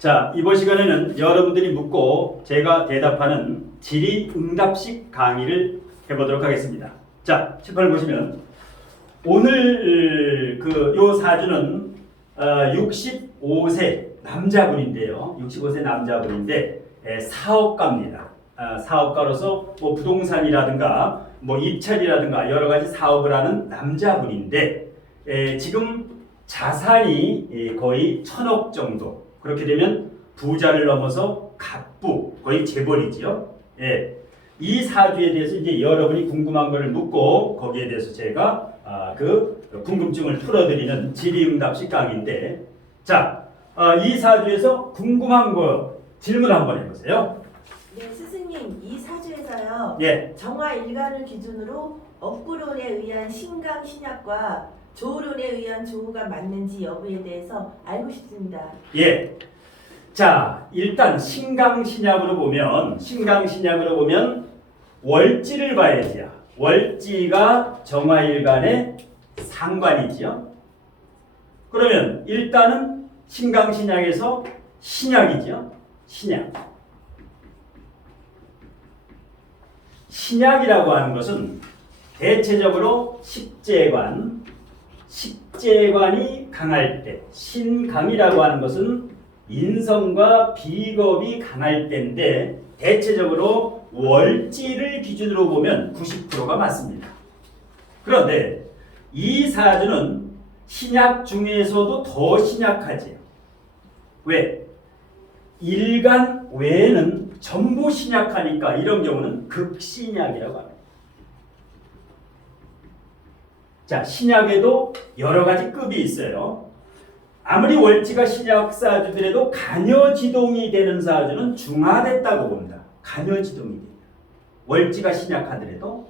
자, 이번 시간에는 여러분들이 묻고 제가 대답하는 질의응답식 강의를 해보도록 하겠습니다. 자, 칠판을 보시면 오늘 요 사주는 65세 남자분인데요. 65세 남자분인데 사업가입니다. 사업가로서 뭐 부동산이라든가 뭐 입찰이라든가 여러 가지 사업을 하는 남자분인데 지금 자산이 거의 1,000억 정도. 그렇게 되면 부자를 넘어서 갑부, 거의 재벌이지요. 예. 이 사주에 대해서 이제 여러분이 궁금한 것을 묻고 거기에 대해서 제가 그 궁금증을 풀어드리는 질의응답식 강의인데, 자, 이 사주에서 궁금한 거 질문 한번 해보세요. 네, 스승님, 이 사주에서요. 예. 정화일간을 기준으로 업구론에 의한 신강 신약과 조우론에 의한 조우가 맞는지 여부에 대해서 알고 싶습니다. 예. 자, 일단 신강신약으로 보면 월지를 봐야지요. 월지가 정화일간의 상관이지요. 그러면 일단은 신강신약에서 신약이죠. 신약이라고 하는 것은 대체적으로 식재관이 강할 때, 신강이라고 하는 것은 인성과 비겁이 강할 때인데 대체적으로 월지를 기준으로 보면 90%가 맞습니다. 그런데 이 사주는 신약 중에서도 더 신약하지요. 왜? 일간 외에는 전부 신약하니까 이런 경우는 극신약이라고 합니다. 자, 신약에도 여러 가지 급이 있어요. 아무리 월지가 신약 사주들에도 간여지동이 되는 사주는 중하됐다고 봅니다. 간여지동이 됩니다. 월지가 신약하더라도.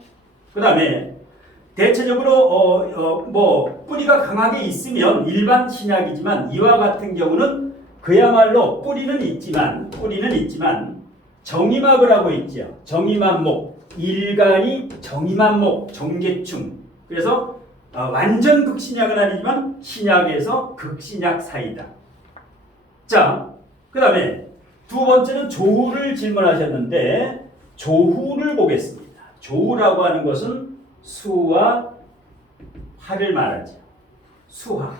그 다음에 대체적으로 뭐 뿌리가 강하게 있으면 일반 신약이지만 이와 같은 경우는 그야말로 뿌리는 있지만 정임합을 하고 있죠. 정임합목, 일간이 정임합목, 정계충. 그래서 완전 극신약은 아니지만 신약에서 극신약 사이다. 자, 그 다음에 두 번째는 조후를 질문하셨는데 조후를 보겠습니다. 조후라고 하는 것은 수와 화를 말하죠. 수화.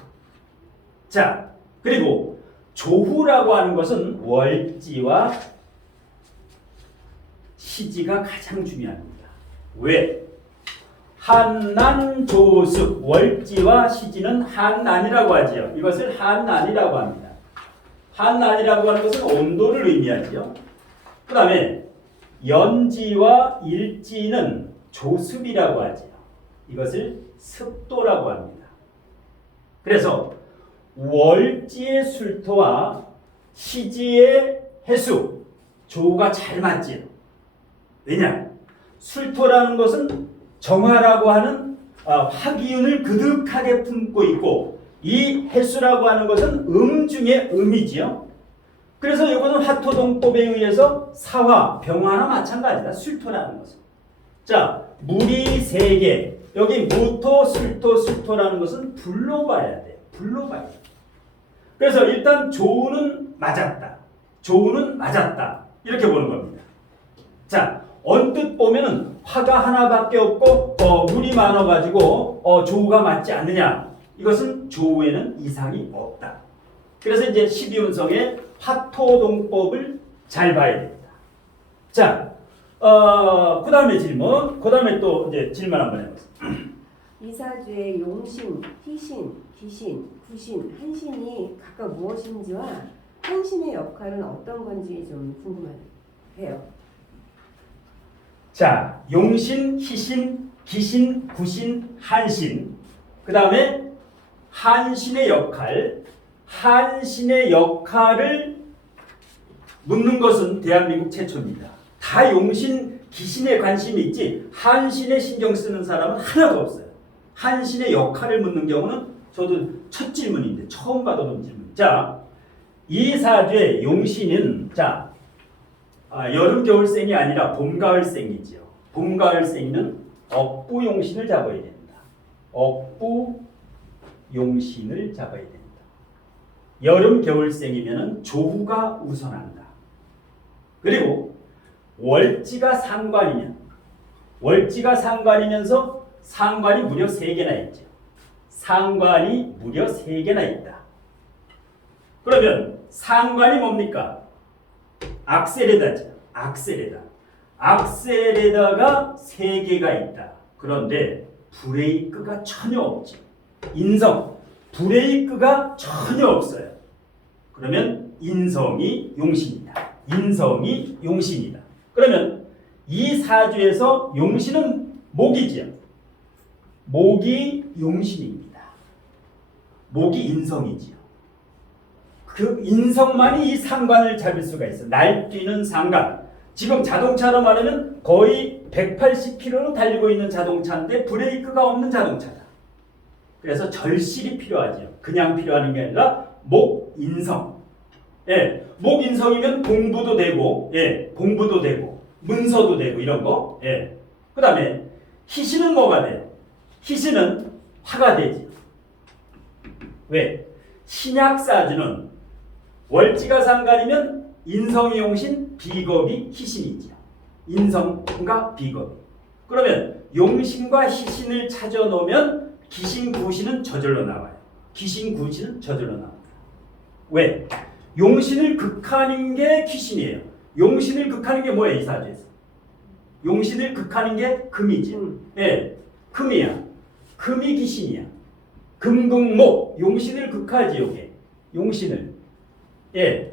자, 그리고 조후라고 하는 것은 월지와 시지가 가장 중요합니다. 왜? 한난조습, 월지와 시지는 한난이라고 하지요. 이것을 한난이라고 합니다. 한난이라고 하는 것은 온도를 의미하지요. 그 다음에 연지와 일지는 조습이라고 하지요. 이것을 습도라고 합니다. 그래서 월지의 술토와 시지의 해수, 조가 잘 맞지요. 왜냐? 술토라는 것은 정화라고 하는 화기운을 그득하게 품고 있고 이 해수라고 하는 것은 중에 음이지요. 그래서 이거는 화토동법에 의해서 사화, 병화나 마찬가지다. 술토라는 것은. 자, 물이 세 개. 여기 무토, 술토라는 것은 불로 봐야 돼요. 불로 봐야 돼요. 그래서 일단 조우는 맞았다. 이렇게 보는 겁니다. 자, 언뜻 보면은 화가 하나밖에 없고 물이 많아가지고 조우가 맞지 않느냐. 이것은 조우에는 이상이 없다. 그래서 이제 12운성의 화토동법을 잘 봐야 됩니다. 자, 그 다음에 또 이제 질문 한번 해보겠습니다. 이 사주의 용신, 희신, 기신, 구신, 한신이 각각 무엇인지와 한신의 역할은 어떤 건지 좀 궁금해요. 자, 용신, 희신, 기신, 구신, 한신. 그 다음에 한신의 역할을 묻는 것은 대한민국 최초입니다. 다 용신, 기신에 관심이 있지 한신에 신경 쓰는 사람은 하나도 없어요. 한신의 역할을 묻는 경우는 저도 첫 질문인데 처음 받아본 질문. 자, 이 사주의 용신은 여름 겨울생이 아니라 봄 가을생이지요. 봄 가을생이면 억부 용신을 잡아야 됩니다. 억부 용신을 잡아야 됩니다. 여름 겨울생이면은 조후가 우선한다. 그리고 월지가 상관이면서 상관이 무려 3개나 있죠. 상관이 무려 3개나 있다. 그러면 상관이 뭡니까? 악셀에다죠. 악셀에다가 3개가 있다. 그런데 브레이크가 전혀 없죠. 브레이크가 전혀 없어요. 그러면 인성이 용신이다. 그러면 이 사주에서 용신은 목이죠. 목이 용신입니다. 목이 인성이지요. 그 인성만이 이 상관을 잡을 수가 있어. 날뛰는 상관. 지금 자동차로 말하면 거의 180km로 달리고 있는 자동차인데 브레이크가 없는 자동차다. 그래서 절실히 필요하죠. 그냥 필요한 게 아니라 목인성. 예, 목인성이면 공부도 되고, 문서도 되고 이런 거. 예. 그 다음에 희신은 뭐가 돼요? 희신은 화가 되지. 왜? 신약사주는 월지가 상관이면 인성이 용신, 비겁이 희신이죠. 인성과 비겁. 그러면 용신과 희신을 찾아 놓으면 기신, 구신은 저절로 나와요. 왜? 용신을 극하는 게 기신이에요. 용신을 극하는 게 뭐예요, 이 사주에서? 용신을 극하는 게 금이지. 예, 금이야. 금이 기신이야. 금극목, 용신을 극하지, 요게. 용신을. 예,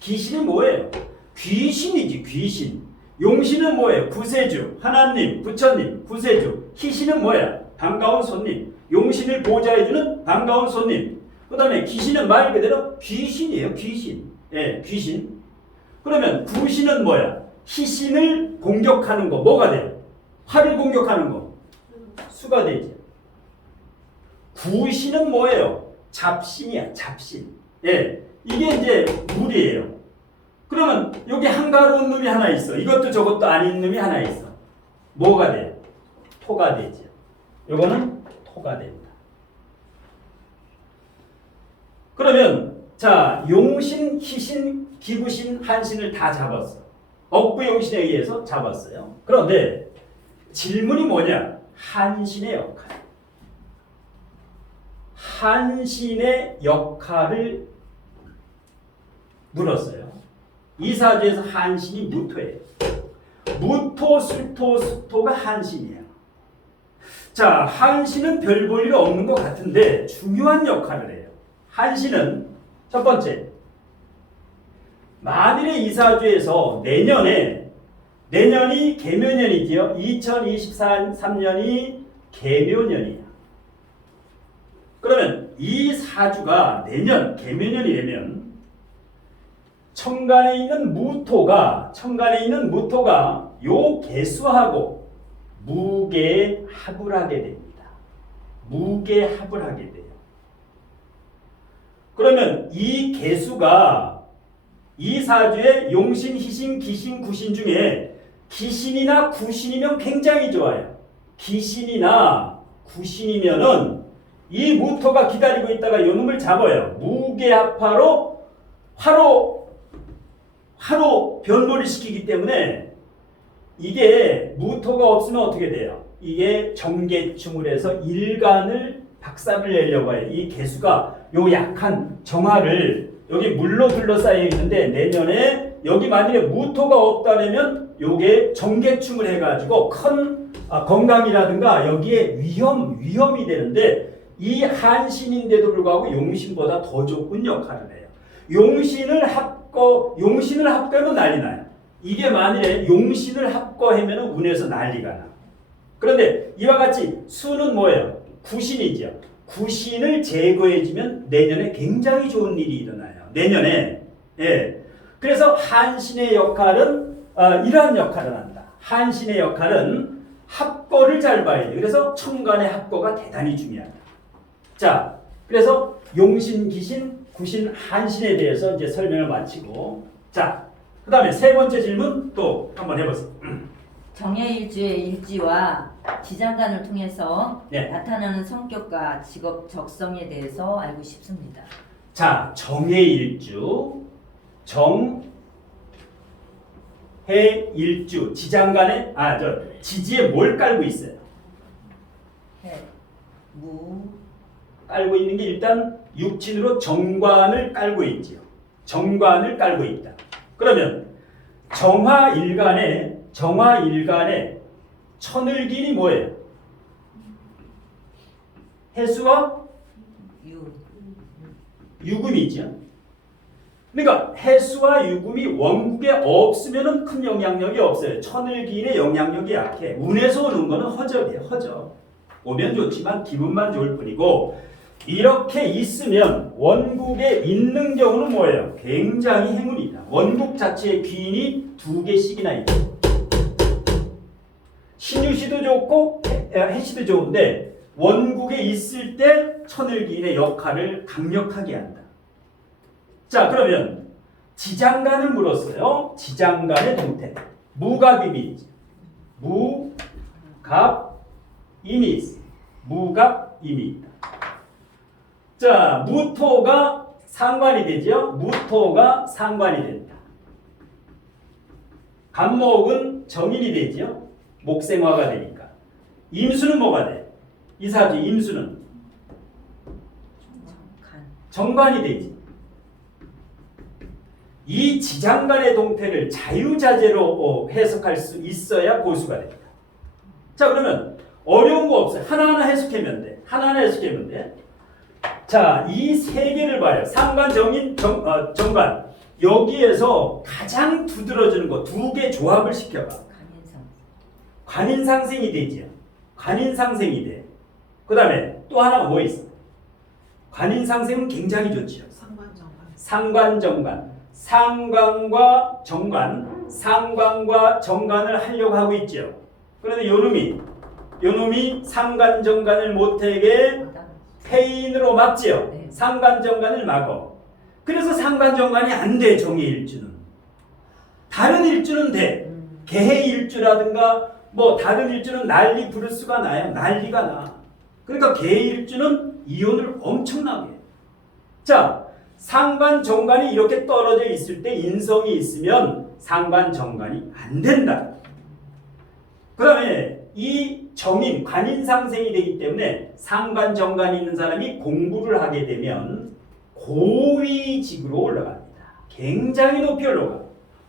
기신이 뭐예요? 귀신이지, 귀신. 용신은 뭐예요? 구세주, 하나님, 부처님, 구세주. 희신은 뭐야? 반가운 손님. 용신을 보좌해주는 반가운 손님. 그 다음에 귀신은 말 그대로 귀신이에요. 귀신. 예, 귀신. 그러면 구신은 뭐야? 희신을 공격하는 거. 뭐가 돼요? 화를 공격하는 거. 수가 되지. 구신은 뭐예요? 잡신이야. 잡신. 예, 이게 이제 물이에요. 그러면 여기 한가로운 놈이 하나 있어. 이것도 저것도 아닌 놈이 하나 있어. 뭐가 돼요? 토가 되죠. 요거는 토가 됩니다. 그러면 자, 용신, 희신, 기구신, 한신을 다 잡았어. 억부용신에 의해서 잡았어요. 그런데 질문이 뭐냐? 한신의 역할. 한신의 역할을 물었어요. 이 사주에서 한신이 무토예요. 무토, 술토, 수토가 한신이에요. 자, 한신은 별 볼 일 없는 것 같은데 중요한 역할을 해요. 한신은 첫 번째, 만일에 이 사주에서 내년이 개묘년이지요. 2023년이 개묘년이에요. 그러면 이 사주가 내년 개묘년이 되면 천간에 있는 무토가 요 개수하고 무게합을 하게 됩니다. 무게합을 하게 돼요. 그러면 이 개수가 이 사주의 용신, 희신, 기신, 구신 중에 기신이나 구신이면 굉장히 좋아요. 기신이나 구신이면은 이 무토가 기다리고 있다가 요 놈을 잡아요. 무게합화로 화로 변모를 시키기 때문에 이게 무토가 없으면 어떻게 돼요? 이게 정계충을 해서 일간을 박살을 내려고 해요. 이 개수가 요 약한 정화를 여기 물로 둘러싸여 있는데 내년에 여기 만일에 무토가 없다면 요게 정계충을 해가지고 큰 건강이라든가 여기에 위험이 되는데 이 한신인데도 불구하고 용신보다 더 좋은 역할을 해요. 용신을 합거하면 난리 나요. 이게 만일에 용신을 합거하면 운에서 난리가 나. 그런데 이와 같이 수는 뭐예요? 구신이죠. 구신을 제거해주면 내년에 굉장히 좋은 일이 일어나요. 내년에. 예. 그래서 한신의 역할은 이러한 역할을 한다. 한신의 역할은 합거를 잘 봐야 돼. 그래서 천간의 합거가 대단히 중요하다. 자, 그래서 용신, 기신, 구신, 한신에 대해서 이제 설명을 마치고, 자, 그 다음에 세 번째 질문 또 한번 해보세요. 정해일주의 일지와 지장간을 통해서 네. 나타나는 성격과 직업 적성에 대해서 알고 싶습니다. 자, 정해일주, 정해일주, 지장간에, 지지에 뭘 깔고 있어요? 해, 무, 깔고 있는 게 일단 육친으로 정관을 깔고 있지요. 정관을 깔고 있다. 그러면 정화일간에 천을긴이 뭐예요? 해수와 유, 유금이죠. 그러니까 해수와 유금이 원국에 없으면은 큰 영향력이 없어요. 천을기인의 영향력이 약해. 운에서 오는 거는 허접이에요. 허접. 오면 좋지만 기분만 좋을 뿐이고, 이렇게 있으면 원국에 있는 경우는 뭐예요? 굉장히 행운이다. 원국 자체에 귀인이 2개씩이나 있고, 신유시도 좋고 해시도 좋은데 원국에 있을 때 천을기인의 역할을 강력하게 한다. 자, 그러면 지장간을 물었어요. 지장간의 동태. 무갑임이 있죠. 무갑임이 있어. 무갑임이 있다. 자, 무토가 상관이 되죠. 무토가 상관이 된다. 간목은 정인이 되죠. 목생화가 되니까. 임수는 뭐가 돼? 이사주 임수는 간, 정관이 되지. 이 지장간의 동태를 자유자재로 해석할 수 있어야 고수가 됩니다. 자, 그러면 어려운 거 없어요. 하나하나 해석하면 돼. 하나하나 해석하면 돼. 자, 이 세 개를 봐요. 상관, 정인, 정관. 여기에서 가장 두드러지는 거 2개 조합을 시켜봐. 간인상, 관인상생이 되지요. 관인상생이 돼. 그 다음에 또 하나가 뭐 있어? 관인상생은 굉장히 좋지요. 상관정관. 상관과 정관, 상관과 정관을 하려고 하고 있죠. 그런데 요놈이 상관정관을 못하게 폐인으로 막지요. 네. 상관정관을 막어. 그래서 상관정관이 안 돼, 정해일주는. 다른 일주는 돼. 개해일주라든가 뭐 다른 일주는 난리 부를 수가 나요. 난리가 나. 그러니까 개해일주는 이혼을 엄청나게 해요. 자, 상관 정관이 이렇게 떨어져 있을 때 인성이 있으면 상관 정관이 안 된다. 그 다음에 이 정인, 관인상생이 되기 때문에 상관 정관이 있는 사람이 공부를 하게 되면 고위직으로 올라갑니다. 굉장히 높이 올라가.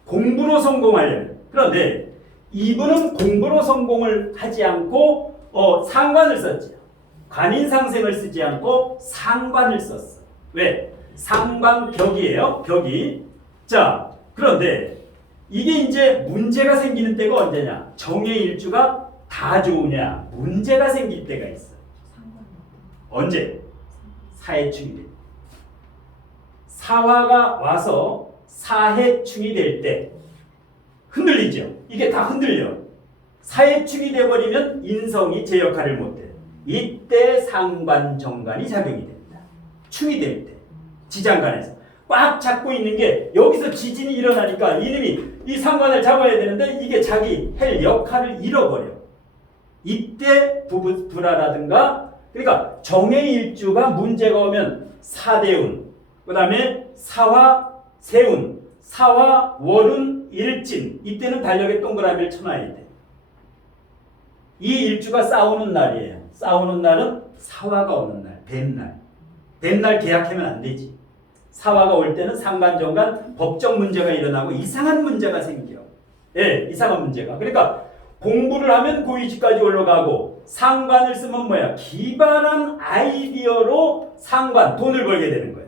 공부로 성공하려면. 그런데 이분은 공부로 성공을 하지 않고 상관을 썼죠. 관인상생을 쓰지 않고 상관을 썼어. 왜? 상관격이에요. 격이. 자, 그런데 이게 이제 문제가 생기는 때가 언제냐? 정해일주가 다 좋으냐? 문제가 생길 때가 있어. 언제? 사해충이 돼. 사화가 와서 사해충이 될 때 흔들리죠. 이게 다 흔들려. 사해충이 돼버리면 인성이 제 역할을 못해. 이때 상관정관이 작용이 된다. 충이 될 때. 지장간에서 꽉 잡고 있는 게 여기서 지진이 일어나니까 이놈이 이 상관을 잡아야 되는데 이게 자기 할 역할을 잃어버려. 이때 불화라든가, 그러니까 정해일주가 문제가 오면 사대운, 그 다음에 사화 세운, 사화 월운 일진, 이때는 달력에 동그라미를 쳐놔야 돼. 이 일주가 싸우는 날이에요. 싸우는 날은 사화가 오는 날, 뱀날. 뱀날 계약하면 안 되지. 사화가 올 때는 상관정관 법적 문제가 일어나고 이상한 문제가 생겨. 예, 이상한 문제가. 그러니까 공부를 하면 고위직까지 올라가고 상관을 쓰면 뭐야? 기발한 아이디어로 상관, 돈을 벌게 되는 거예요.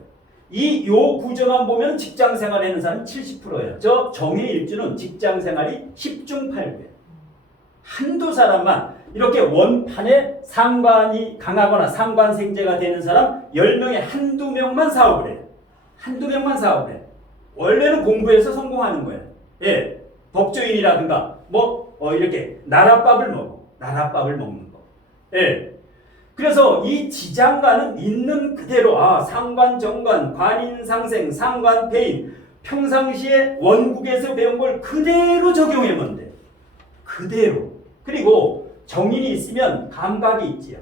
요 구조만 보면 직장 생활하는 사람이 70%예요. 저 정해일주는 직장 생활이 10중 8구예요. 한두 사람만 이렇게 원판에 상관이 강하거나 상관생제가 되는 사람 10명에 한두 명만 사업을 해요. 한두 명만 사업을 해. 원래는 공부해서 성공하는 거예요. 예, 법조인이라든가 이렇게 나랏밥을 먹어. 나랏밥을 먹는 거. 예. 그래서 이 지장간은 있는 그대로 상관, 정관, 관인상생, 상관, 폐인 평상시에 원국에서 배운 걸 그대로 적용하면 돼. 그대로. 그리고 정인이 있으면 감각이 있지요.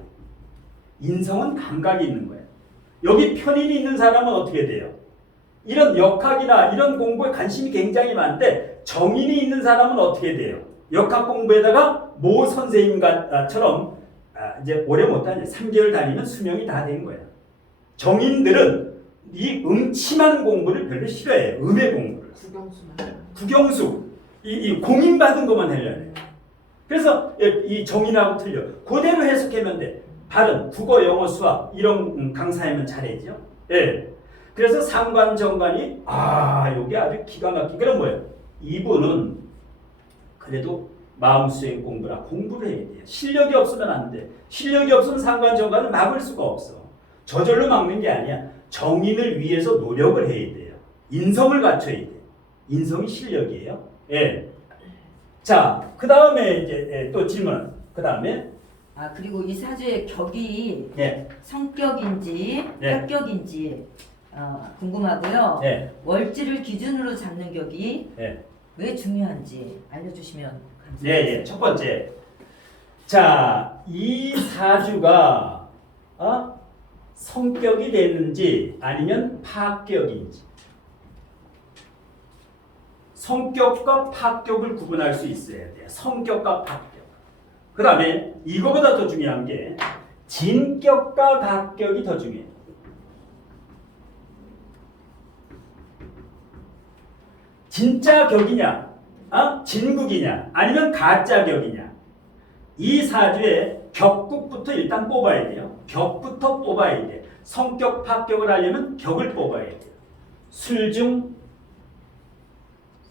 인성은 감각이 있는 거예요. 여기 편인이 있는 사람은 어떻게 돼요? 이런 역학이나 이런 공부에 관심이 굉장히 많은데 정인이 있는 사람은 어떻게 돼요? 역학 공부에다가 모 선생님처럼 이제 오래 못하니 3개월 다니면 수명이 다 된 거예요. 정인들은 이 음침한 공부를 별로 싫어해요. 음의 공부를. 국영수. 이 공인받은 것만 하려고 해요. 그래서 이 정인하고 틀려. 그대로 해석하면 돼. 발음, 국어, 영어, 수학 이런 강사하면 잘해죠. 예. 그래서 상관, 정관이 여기 아주 기가 막히게. 그럼 뭐예요? 이분은 그래도 마음수행 공부라 공부를 해야 돼요. 실력이 없으면 안 돼. 실력이 없으면 상관, 정관을 막을 수가 없어. 저절로 막는 게 아니야. 정인을 위해서 노력을 해야 돼요. 인성을 갖춰야 돼요. 인성이 실력이에요. 예. 자, 그 다음에 이제 또 질문. 그 다음에 그리고 이 사주의 격이 예. 성격인지 예. 합격인지 궁금하고요. 예. 월지를 기준으로 잡는 격이 예. 왜 중요한지 알려주시면 감사하겠습니다. 네, 첫 번째. 자, 이 사주가 성격이 되는지 아니면 파격인지. 성격과 파격을 구분할 수 있어야 돼요. 성격과 파격. 그 다음에 이거보다 더 중요한 게 진격과 각격이 더 중요해요. 진짜 격이냐, 진국이냐, 아니면 가짜 격이냐. 이 사주에 격국부터 일단 뽑아야 돼요. 격부터 뽑아야 돼. 성격 파격을 하려면 격을 뽑아야 돼요. 술중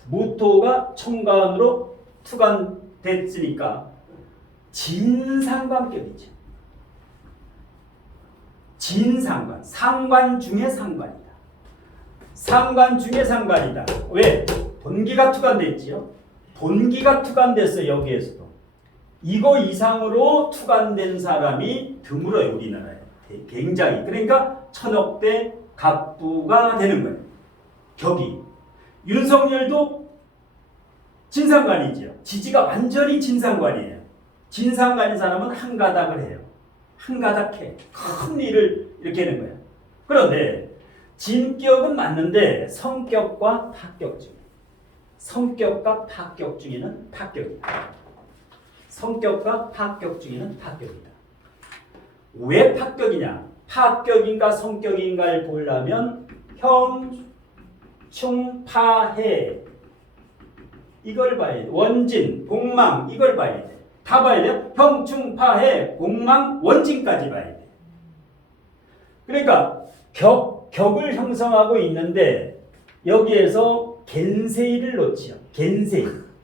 무토가 청관으로 투관됐으니까 진상관격이죠. 진상관, 상관 중에 상관이다. 상관 중에 상관이다. 왜? 본기가 투관됐지요. 본기가 투관됐어. 여기에서도. 이거 이상으로 투관된 사람이 드물어요. 우리나라에. 굉장히. 그러니까 천억대 갑부가 되는 거예요. 격이. 윤석열도 진상관이지요. 지지가 완전히 진상관이에요. 진상관인 사람은 한가닥을 해요. 한가닥해. 큰 일을 이렇게 하는 거예요. 그런데 진격은 맞는데 성격과 파격 중에 성격과 파격 중에는 파격이다. 성격과 파격 중에는 파격이다. 왜 파격이냐? 파격인가 성격인가를 보려면 형, 충, 파해 이걸 봐야 돼. 원진, 공망 이걸 봐야 돼. 다 봐야 돼요. 형, 충, 파해, 공망, 원진까지 봐야 돼. 그러니까 격을 형성하고 있는데 여기에서 겐세이를 놓지요.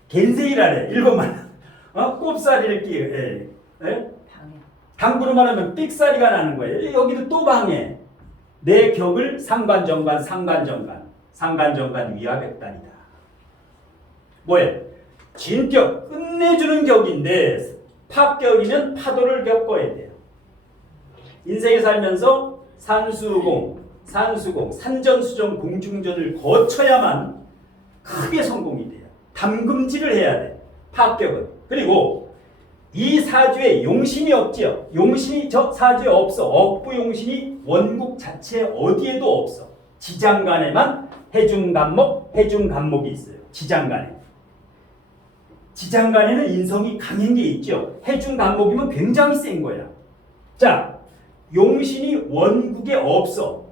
겐세이라래. 일본말. 꼽사리를 끼고. 방해. 당구로 말하면 삑사리가 나는 거예요. 여기도 또 방해. 내 격을 상관정관, 상관정관 위화백단이다. 뭐예요? 진격, 끝내주는 격인데 파격이면 파도를 겪어야 돼요. 인생에 살면서 산수공, 산전수전, 공중전을 거쳐야만 크게 성공이 돼요. 담금질을 해야 돼. 파격은. 그리고 이 사주에 용신이 없지요. 용신이 저 사주에 없어. 억부용신이 원국 자체 어디에도 없어. 지장간에만 해중간목이 있어요. 지장간에. 지장간에는 인성이 강한 게 있죠. 해중간목이면 굉장히 센 거야. 자, 용신이 원국에 없어.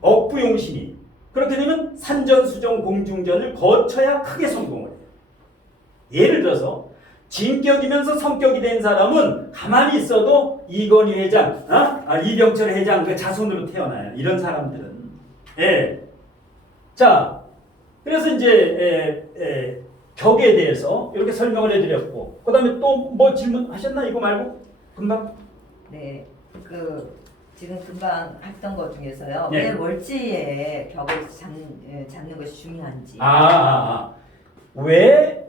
억부용신이. 그렇게 되면 산전수전, 공중전을 거쳐야 크게 성공을 해요. 예를 들어서 진격이면서 성격이 된 사람은 가만히 있어도 이건희 회장, 이병철 회장 그 자손으로 태어나요. 이런 사람들은. 예. 자, 그래서 이제 격에 대해서 이렇게 설명을 해드렸고, 그 다음에 또 뭐 질문하셨나? 이거 말고 금방? 네, 지금 금방 했던 것 중에서요. 네. 왜 월지의 격을 잡는 것이 중요한지. 왜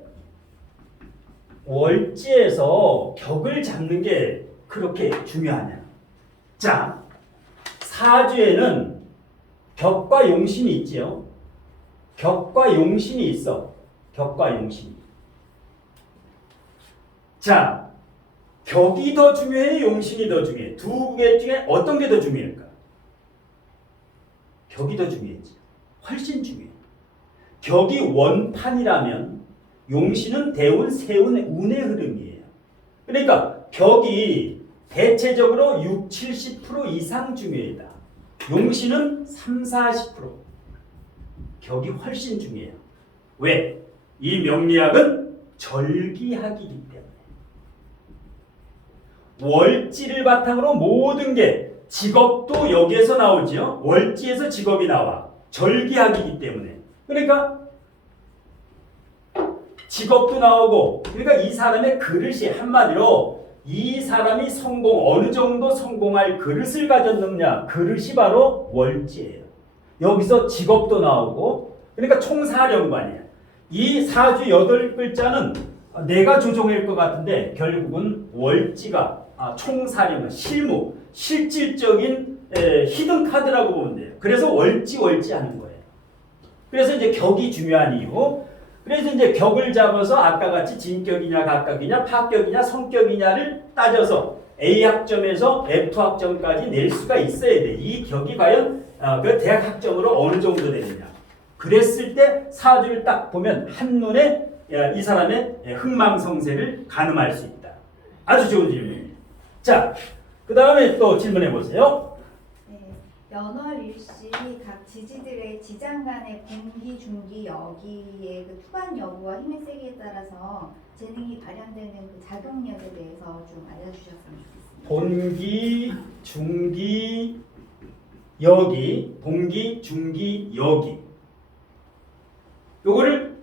월지에서 격을 잡는 게 그렇게 중요하냐? 자, 사주에는 격과 용신이 있지요. 격과 용신이 있어. 격과 용신이. 자, 격이 더 중요해? 용신이 더 중요해? 두 개 중에 어떤 게 더 중요할까? 격이 더 중요했지. 훨씬 중요해. 격이 원판이라면 용신은 대운, 세운, 운의 흐름이에요. 그러니까 격이 대체적으로 6, 70% 이상 중요하다. 용신은 3, 40%. 격이 훨씬 중요해요. 왜? 이 명리학은 절기학이기 때문에. 월지를 바탕으로 모든 게 직업도 여기에서 나오죠. 월지에서 직업이 나와. 절기학이기 때문에. 그러니까 직업도 나오고, 그러니까 이 사람의 그릇이 한마디로 이 사람이 어느 정도 성공할 그릇을 가졌느냐, 그릇이 바로 월지예요. 여기서 직업도 나오고, 그러니까 총사령관이야. 이 사주 8글자는 내가 조종할 것 같은데 결국은 월지가 총사령관, 실무, 실질적인 히든 카드라고 보면 돼요. 그래서 월지 하는 거예요. 그래서 이제 격이 중요한 이유. 그래서 이제 격을 잡아서 아까 같이 진격이냐 각각이냐 파격이냐 성격이냐를 따져서 A 학점에서 F 학점까지 낼 수가 있어야 돼. 이 격이 과연 그 대학 학점으로 어느 정도 되느냐. 그랬을 때 사주를 딱 보면 한눈에 이 사람의 흥망성쇠를 가늠할 수 있다. 아주 좋은 질문입니다. 자, 그 다음에 또 질문해 보세요. 네, 연월일시 각 지지들의 지장 간의 분기, 중기, 여기의 그 투관 여부와 힘의 세기에 따라서 재능이 발현되는 그 작용력에 대해서 좀 알려주셨으면 좋겠습니다. 본기, 중기, 여기, 본기, 중기, 여기. 요거를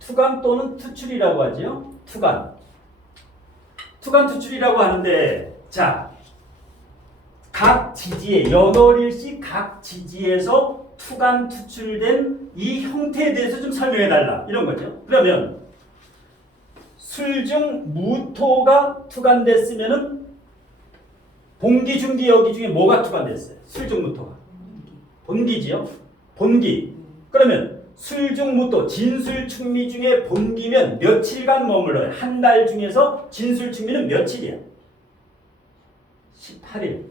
투간 또는 투출이라고 하죠. 투간, 투출이라고 하는데, 자, 각 지지에 연월일시 각 지지에서 투간 투출된 이 형태에 대해서 좀 설명해 달라 이런 거죠. 그러면 술중 무토가 투간됐으면은 본기, 중기, 여기 중에 뭐가 투간됐어요? 술중 무토가 본기지요. 본기. 그러면 술중무토, 진술충미 중에 본기면 며칠간 머물러요. 한 달 중에서 진술충미는 며칠이야? 18일.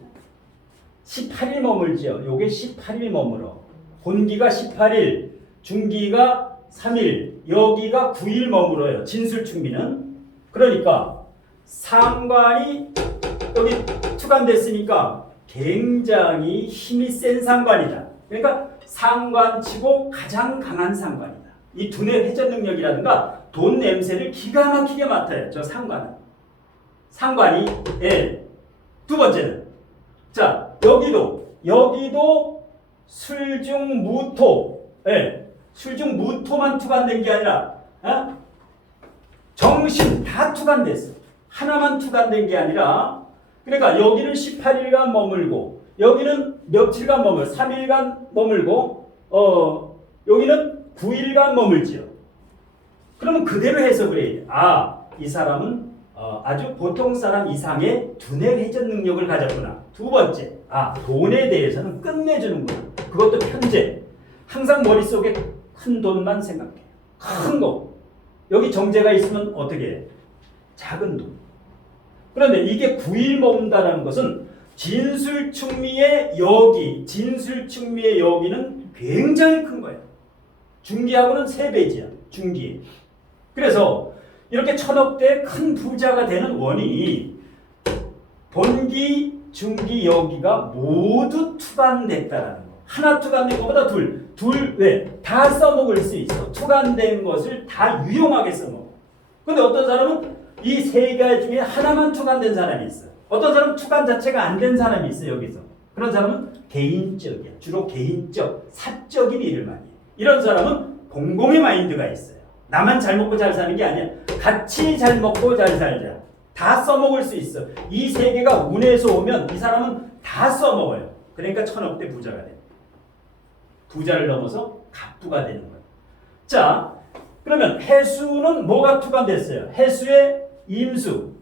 18일 머물죠. 요게 18일 머물어. 본기가 18일, 중기가 3일, 여기가 9일 머물어요. 진술충미는. 그러니까 상관이 여기 투간됐으니까 굉장히 힘이 센 상관이다. 그러니까 상관치고 가장 강한 상관이다. 이 두뇌 회전 능력이라든가 돈 냄새를 기가 막히게 맡아요. 저 상관은. 상관이 두 번째는 자 여기도 술중무토 술중무토만 투간된 게 아니라 정신 다 투간됐어. 하나만 투간된 게 아니라 그러니까 여기는 18일간 머물고 여기는 며칠간 3일간 머물고 여기는 9일간 머물지요. 그러면 그대로 해석을 해야 돼. 이 사람은 아주 보통 사람 이상의 두뇌 회전 능력을 가졌구나. 두 번째, 돈에 대해서는 끝내주는구나. 그것도 편재. 항상 머릿속에 큰 돈만 생각해. 큰 거. 여기 정제가 있으면 어떻게 해? 작은 돈. 그런데 이게 9일 머문다는 것은 진술충미의 여기는 굉장히 큰 거예요. 중기하고는 3배지야. 중기. 그래서 이렇게 천억대 큰 부자가 되는 원인이 본기, 중기, 여기가 모두 투간됐다라는 거. 하나 투간된 것보다 둘 왜? 다 써먹을 수 있어. 투간된 것을 다 유용하게 써먹어. 근데 어떤 사람은 이 3개 중에 하나만 투간된 사람이 있어. 어떤 사람은 투간 자체가 안 된 사람이 있어. 여기서. 그런 사람은 개인적이야. 주로 개인적, 사적인 일을 많이 해. 이런 사람은 공공의 마인드가 있어요. 나만 잘 먹고 잘 사는 게 아니야. 같이 잘 먹고 잘 살자. 다 써먹을 수 있어. 이 3개가 운에서 오면 이 사람은 다 써먹어요. 그러니까 천억대 부자가 돼. 부자를 넘어서 갑부가 되는 거예요. 자, 그러면 해수는 뭐가 투간됐어요? 해수의 임수,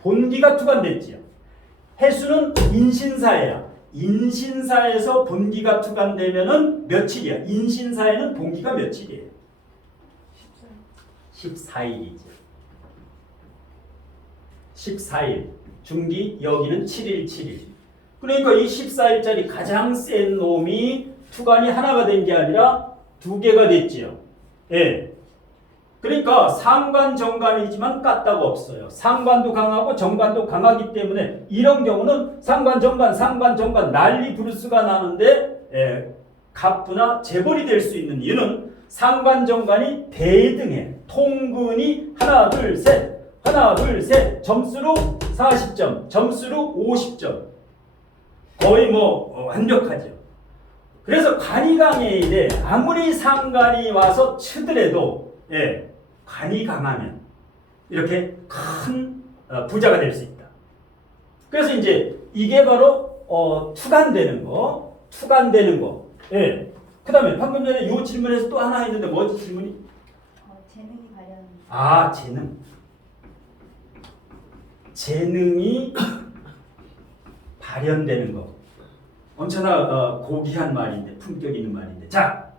본기가 투간됐지요. 해수는 인신사예요. 인신사에서 본기가 투간되면은 며칠이야? 인신사에는 본기가 며칠이에요? 14일이죠. 14일. 중기, 여기는 7일, 7일. 그러니까 이 14일짜리 가장 센 놈이 투간이 하나가 된 게 아니라 두 개가 됐지요. 예. 그러니까 상관, 정관이지만 깠다고 없어요. 상관도 강하고 정관도 강하기 때문에 이런 경우는 상관, 정관 난리 부르스가 나는데 갑부나 재벌이 될 수 있는 이유는 상관, 정관이 대등해. 통근이 하나, 둘, 셋 점수로 40점, 점수로 50점. 거의 뭐 완벽하죠. 그래서 간이 강해야 돼. 아무리 상관이 와서 치더라도 간이 강하면 이렇게 큰 부자가 될 수 있다. 그래서 이제 이게 바로 투간되는 거. 예. 그 다음에 방금 전에 이 질문에서 또 하나 있는데 뭐지 질문이? 재능이 발현. 아, 재능이 발현되는 거. 엄청나 고귀한 말인데, 품격 있는 말인데. 자,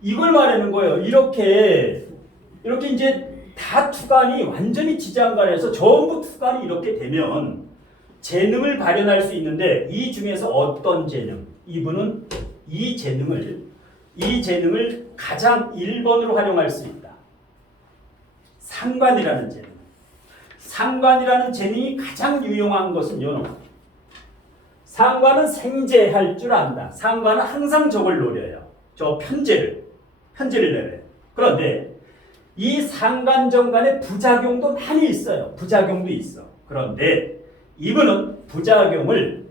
이걸 말하는 거예요. 이렇게 이제 다 투간이 완전히 지장간에서 전부 투간이 이렇게 되면 재능을 발현할 수 있는데 이 중에서 어떤 재능? 이분은 이 재능을 가장 1번으로 활용할 수 있다. 상관이라는 재능. 상관이라는 재능이 가장 유용한 것은 요놈. 상관은 생재할 줄 안다. 상관은 항상 저걸 노려요. 저 편제를 내려요. 그런데 이 상관정관의 부작용도 많이 있어요. 부작용도 있어. 그런데 이분은 부작용을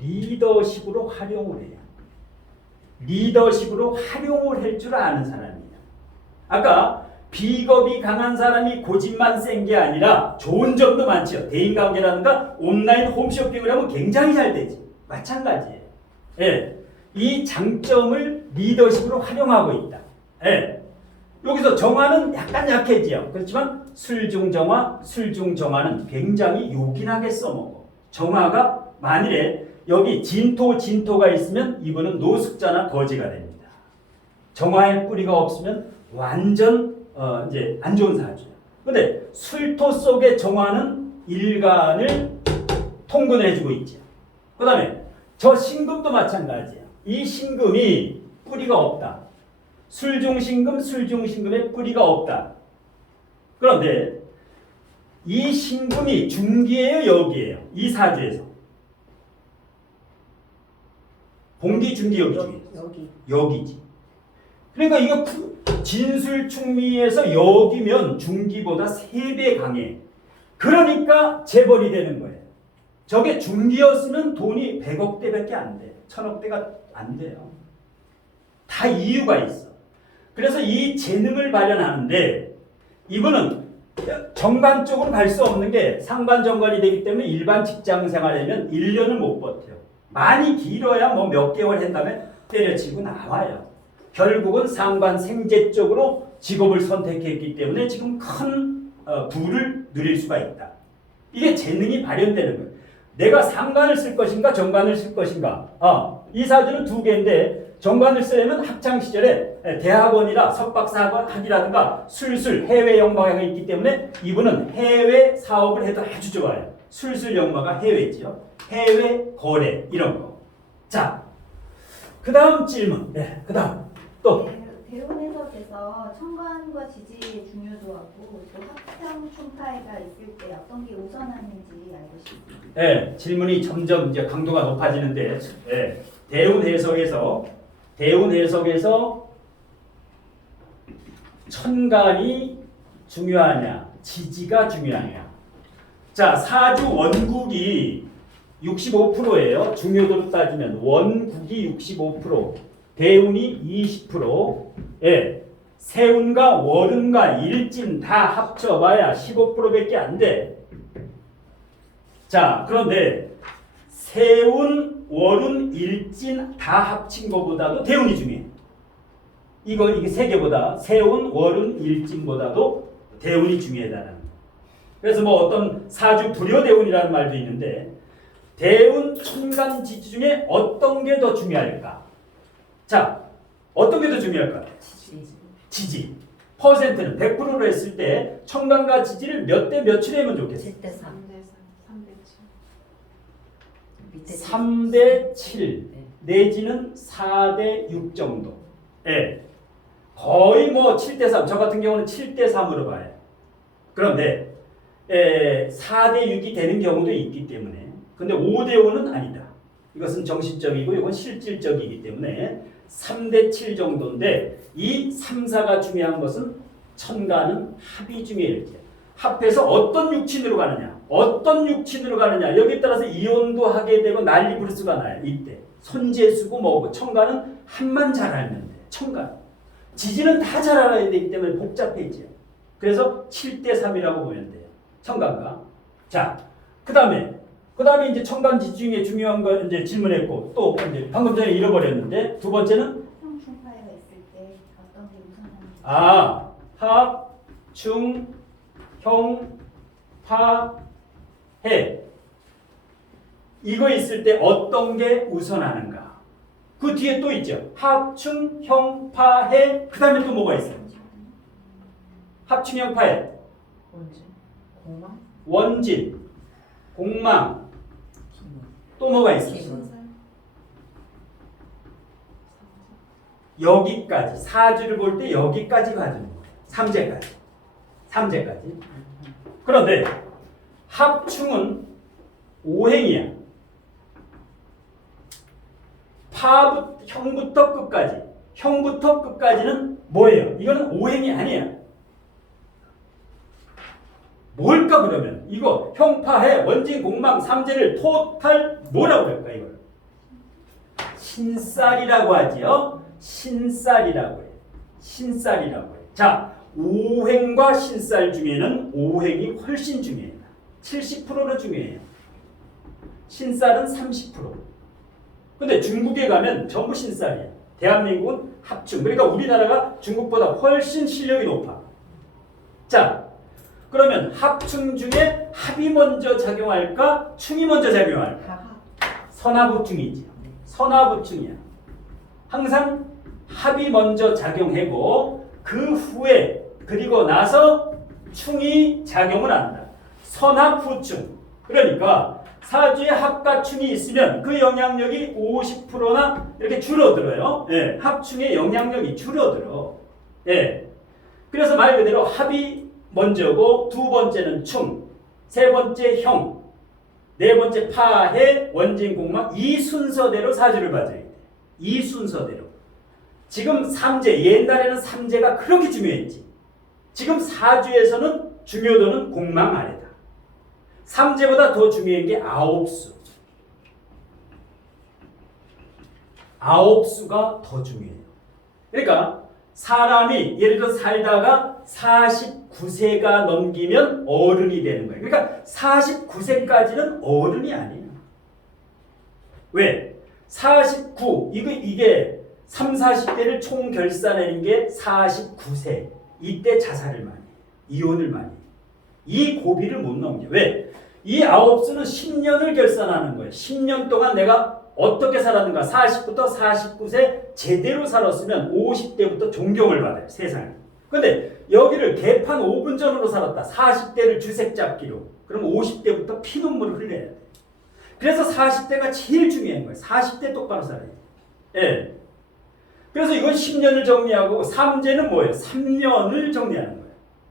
리더십으로 활용을 해요. 리더십으로 활용을 할 줄 아는 사람이에요. 아까 비겁이 강한 사람이 고집만 센 게 아니라 좋은 점도 많죠. 대인관계라든가 온라인 홈쇼핑을 하면 굉장히 잘 되지. 마찬가지예요. 예. 이 장점을 리더십으로 활용하고 있다. 예. 여기서 정화는 약간 약해지요. 그렇지만 술중정화는 굉장히 요긴하게 써먹어. 정화가 만일에 여기 진토가 있으면 이분은 노숙자나 거지가 됩니다. 정화의 뿌리가 없으면 완전 이제 안 좋은 사주예요. 근데 술토 속의 정화는 일간을 통근을 해주고 있죠. 그 다음에 저 신금도 마찬가지예요. 이 신금이 뿌리가 없다. 술중신금의 뿌리가 없다. 그런데 이 신금이 중기예요, 여기예요. 이 사주에서. 봉기, 중기, 여기 중에. 여기지. 그러니까 이거 진술충미에서 여기면 중기보다 3배 강해. 그러니까 재벌이 되는 거예요. 저게 중기였으면 돈이 100억대밖에 안 돼. 1000억대가 안 돼요. 다 이유가 있어. 그래서 이 재능을 발현하는데 이분은 정관 쪽으로 갈 수 없는 게 상관정관이 되기 때문에 일반 직장 생활하면 1년을 못 버텨요. 많이 길어야 뭐 몇 개월 한 다음에 때려치고 나와요. 결국은 상관 생재 쪽으로 직업을 선택했기 때문에 지금 큰 부를 누릴 수가 있다. 이게 재능이 발현되는 거예요. 내가 상관을 쓸 것인가 정관을 쓸 것인가. 이 사주는 2개인데 정관을 쓰려면 학창시절에 대학원이라 석박사학이라든가 술술 해외 역마가 있기 때문에 이분은 해외 사업을 해도 아주 좋아요. 술술 역마가 해외지요. 해외 거래 이런 거. 자, 그 다음 질문. 그 다음 또. 대운 해석에서 청관과 지지의 중요도하고 또 합평 충파가 있을 때 어떤 게 우선하는지 알고 싶습니다. 질문이 점점 이제 강도가 높아지는데 대운 해석에서 천간이 중요하냐, 지지가 중요하냐. 자, 사주 원국이 65%예요. 중요도로 따지면 원국이 65%, 대운이 20%. 세운과 월운과 일진 다 합쳐봐야 15%밖에 안 돼. 자, 그런데 세운, 월운, 일진 다 합친 것보다도 대운이 중요해. 이게 3개보다 세운, 월운, 일진보다도 대운이 중요하다는. 그래서 뭐 어떤 사주 불효대운이라는 말도 있는데 대운, 천간, 지지 중에 어떤 게 더 중요할까? 자, 어떤 게 더 중요할까? 지지. 퍼센트는 100%로 했을 때 천간과 지지를 몇 대 몇으로 하면 좋겠어? 7대 3. 밑에 3대 7 네. 내지는 4대 6 정도. 예. 거의 뭐 7대 3. 저 같은 경우는 7대 3으로 봐요. 그런데 4대 6이 되는 경우도 있기 때문에. 근데 5대 5는 아니다. 이것은 정신적이고 이건 실질적이기 때문에 3대 7 정도인데 이 3, 4가 중요한 것은 천간은 합이 중요해요. 합해서 어떤 육친으로 가느냐, 어떤 육친으로 가느냐 여기에 따라서 이혼도 하게 되고 난리 부르스가 나요. 이때 손재수고 뭐고 천간은 합만 잘 알면 돼. 천간 지지는 다 잘 알아야 되기 때문에 복잡해지요. 그래서 7대 3이라고 보면 돼요. 천간과. 자, 그다음에 이제 천간 지지 중에 중요한 거 이제 질문했고 또 이제 방금 전에 잃어버렸는데 두 번째는 형충파가 있을 때 어떤 게 우선하는지. 합, 충, 형, 파, 해. 이거 있을 때 어떤 게 우선하는가? 그 뒤에 또 있죠. 합, 충, 형, 파, 해. 그 다음에 또 뭐가 있어요? 합, 충, 형, 파, 해. 언제? 공망? 원진, 공망. 기문. 또 뭐가 있어요? 기문. 여기까지. 사주를 볼 때 여기까지 가지는 거예요. 삼재까지. 그런데 합충은 오행이야. 형부터 끝까지. 형부터 끝까지는 뭐예요? 이거는 오행이 아니야. 뭘까 그러면? 이거 형파해 원진 공망 삼재를 토탈 뭐라고 그럴까 이걸? 신살이라고 하지요. 신살이라고 해요. 신살이라고 해요. 자, 오행과 신살 중에는 오행이 훨씬 중요해요. 70%로 중요해요. 신살은 30%. 근데 중국에 가면 전부 신살이에요. 대한민국은 합충. 그러니까 우리나라가 중국보다 훨씬 실력이 높아. 자, 그러면 합충 중에 합이 먼저 작용할까? 충이 먼저 작용할까? 선합우충이지. 선합우충이야. 항상 합이 먼저 작용하고 그 후에 그리고 나서 충이 작용을 한다. 선합후충. 그러니까 사주에 합과 충이 있으면 그 영향력이 50%나 이렇게 줄어들어요. 예, 합충의 영향력이 줄어들어. 예. 그래서 말 그대로 합이 먼저고 두 번째는 충, 세 번째 형, 네 번째 파해, 원진 공망 이 순서대로 사주를 봐줘야 돼. 이 순서대로. 지금 삼재, 옛날에는 삼재가 그렇게 중요했지. 지금 사주에서는 중요도는 공망 아래다. 삼재보다 더 중요한 게 아홉수. 아홉수가 더 중요해요. 그러니까 사람이 예를 들어 살다가 49세가 넘기면 어른이 되는 거예요. 그러니까 49세까지는 어른이 아니에요. 왜? 49, 이게 3, 40대를 총 결산하는 게 49세. 이때 자살을 많이 해요. 이혼을 많이 해요. 이 고비를 못 넘겨. 왜? 이 아홉수는 10년을 결산하는 거예요. 10년 동안 내가 어떻게 살았는가? 40부터 49세 제대로 살았으면 50대부터 존경을 받아요. 세상에. 근데 여기를 개판 5분 전으로 살았다. 40대를 주색 잡기로. 그럼 50대부터 피눈물을 흘려야 돼. 그래서 40대가 제일 중요한 거예요. 40대 똑바로 살아야 돼. 예. 그래서 이건 10년을 정리하고 삼재는 뭐예요? 3년을 정리하는 거예요.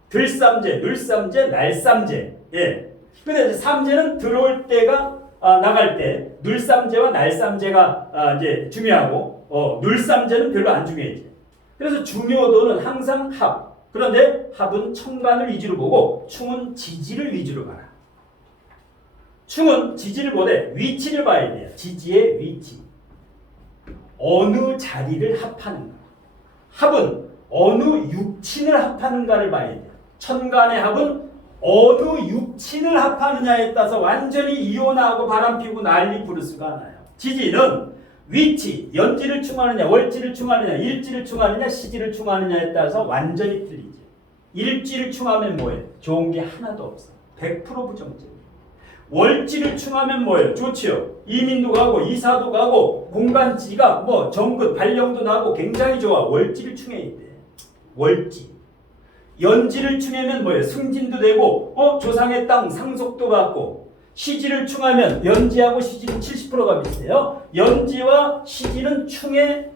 들삼재, 늘삼재, 날삼재. 예. 근데 이제 삼재는 들어올 때가 나갈 때 늘삼재와 날삼재가 이제 중요하고 늘삼재는 별로 안 중요해지. 그래서 중요도는 항상 합. 그런데 합은 천간을 위주로 보고 충은 지지를 위주로 봐라. 충은 지지를 보되 위치를 봐야 돼요. 지지의 위치. 어느 자리를 합하는가. 합은 어느 육친을 합하는가를 봐야 돼요. 천간의 합은 어느 육친을 합하느냐에 따라서 완전히 이혼하고 바람피고 난리 부를 수가 나요. 지지는 위치, 연지를 충하느냐, 월지를 충하느냐, 일지를 충하느냐, 시지를 충하느냐에 따라서 완전히 틀리죠. 일지를 충하면 뭐예요? 좋은 게 하나도 없어. 100% 부정적이에요. 월지를 충하면 뭐예요? 좋지요. 이민도 가고 이사도 가고 공간지가 뭐 정근 발령도 나고 굉장히 좋아. 월지를 충해야 돼. 월지. 연지를 충하면 뭐예요? 승진도 되고 조상의 땅 상속도 받고 시지를 충하면 연지하고 시지는 70%가 비슷해요. 연지와 시지는 충의